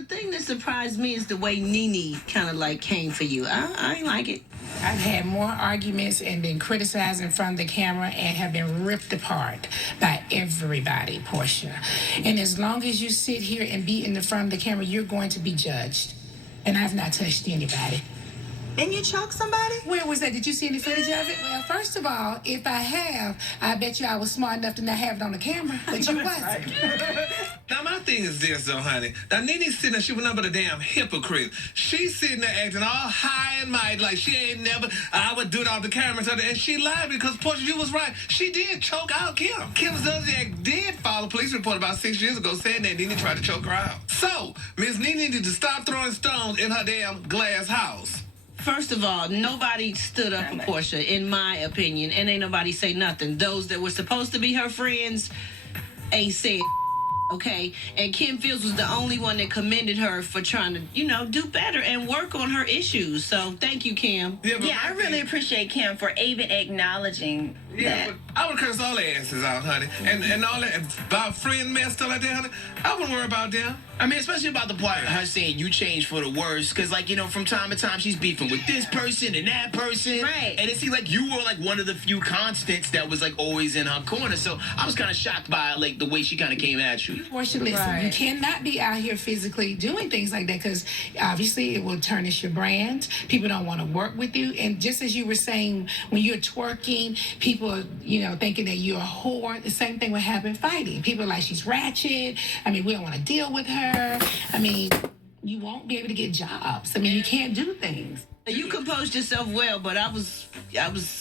the thing that surprised me is the way Nene kind of like came for you. I ain't like it. I've had more arguments and been criticized in front of the camera and have been ripped apart by everybody, Porsha. And as long as you sit here and be in the front of the camera, you're going to be judged. And I've not touched anybody. And you choke somebody? Where was that? Did you see any footage of it? Well, first of all, if I have, I bet you I was smart enough to not have it on the camera, but you wasn't. Now, my thing is this, though, honey. Now, Nene's sitting there, she was nothing but a damn hypocrite. She's sitting there acting all high and mighty, like she ain't never, I would do it off the camera, and she lied because, Porsha, you was right. She did choke out Kim. Kim Zolciak did file a police report about 6 years ago saying that Nene tried to choke her out. So, Miss Nene needed to stop throwing stones in her damn glass house. First of all, nobody stood up for Porsha, in my opinion, and ain't nobody say nothing. Those that were supposed to be her friends ain't said okay? And Kim Fields was the only one that commended her for trying to, you know, do better and work on her issues. So thank you, Kim. Yeah, I really appreciate Kim for even acknowledging that. But I would curse all their asses out, honey. And all that about friend mess, stuff like that, honey. I wouldn't worry about them. I mean, especially about the part her saying you changed for the worse, because, like, you know, from time to time she's beefing with this person and that person. Right. And it seemed like you were, like, one of the few constants that was, like, always in her corner. So I was kind of shocked by, like, the way she kind of came at you. Porsha, listen, you cannot be out here physically doing things like that because obviously it will tarnish your brand. People don't want to work with you. And just as you were saying, when you're twerking, people are, you know, thinking that you're a whore. The same thing would happen fighting. People are like, she's ratchet. I mean, we don't want to deal with her. I mean, you won't be able to get jobs. I mean, you can't do things. You composed yourself well, but I was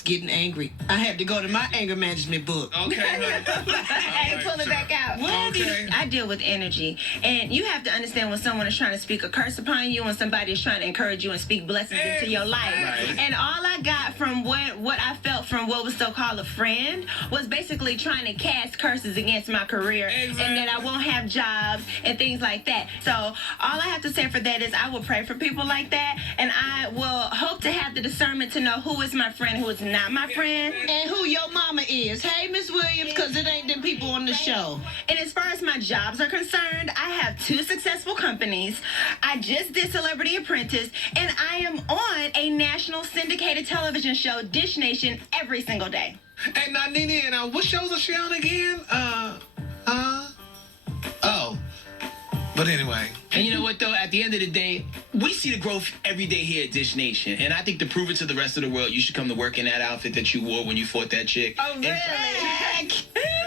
getting angry. I had to go to my anger management book. Okay, Hey, pull it back out. Okay. I deal with energy. And you have to understand when someone is trying to speak a curse upon you and somebody is trying to encourage you and speak blessings into your life. Right. And all I got from what I felt from what was so-called a friend was basically trying to cast curses against my career and that I won't have jobs and things like that. So all I have to say for that is I will pray for people like that, and I will hope to have the discernment to know who is my friend, who is not my friend. And who your mama is. Hey, Miss Williams, because it ain't them people on the show. And as far as my jobs are concerned, I have 2 successful companies. I just did Celebrity Apprentice, and I am on a national syndicated television show, Dish Nation, every single day. And now, Nene, and what shows is she on again? Oh. But anyway. And you know what, though? At the end of the day, we see the growth every day here at Dish Nation. And I think to prove it to the rest of the world, you should come to work in that outfit that you wore when you fought that chick. Oh, really?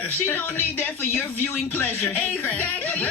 She don't need that for your viewing pleasure. Exactly.